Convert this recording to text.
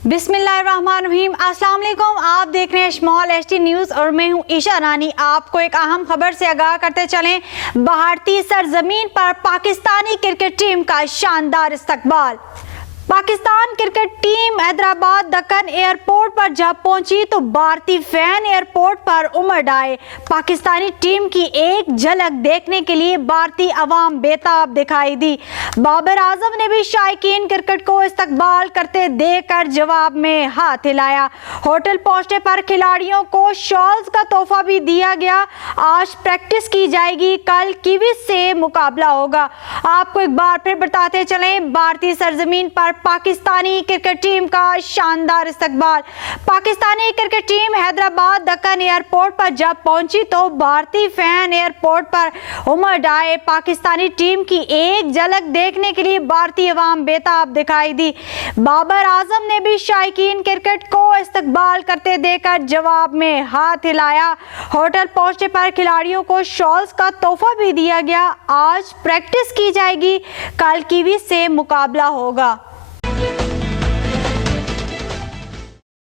बिस्मिल्लाहिर्रहमानिर्रहीम। अस्सलाम वालेकुम। आप देख रहे हैं स्मॉल एचटी न्यूज़ और मैं हूं ईशा रानी। आपको एक अहम खबर से आगाह करते चलें। भारतीय सरजमीन पर पाकिस्तानी क्रिकेट टीम का शानदार इस्तकबाल। Pakistan cricket team Hyderabad Deccan airport पर जब पहुंची तो भारतीय फैन एयरपोर्ट पर उमड़ आए। पाकिस्तानी टीम की एक झलक देखने के लिए भारतीय अवाम बेताब दिखाई दी। बाबर आजम ने भी शायकीन क्रिकेट को इस्तकबाल करते देकर जवाब में हाथ हिलाया। होटल पहुंचने पर खिलाड़ियों को शॉल्स का तोहफा भी दिया गया। आज प्रैक्टिस की जाएगी, कल कीवीज से मुकाबला होगा। आपको एक बार फिर बताते चलें, भारतीय सरजमीन पर पाकिस्तानी क्रिकेट टीम का शानदार इस्तकबाल। Pakistani cricket team Hyderabad Deccan airport पर जब पहुंची तो भारतीय फैन एयरपोर्ट पर उमड़ आए। पाकिस्तानी टीम की एक झलक देखने के लिए भारतीय अवाम बेताब दिखाई दी। बाबर आजम ने भी शायकीन क्रिकेट को इस्तकबाल करते देकर जवाब में हाथ हिलाया। होटल पहुंचने पर खिलाड़ियों को शॉल्स का तोहफा भी दिया गया। आज प्रैक्टिस की जाएगी, कल कीवीज से मुकाबला होगा।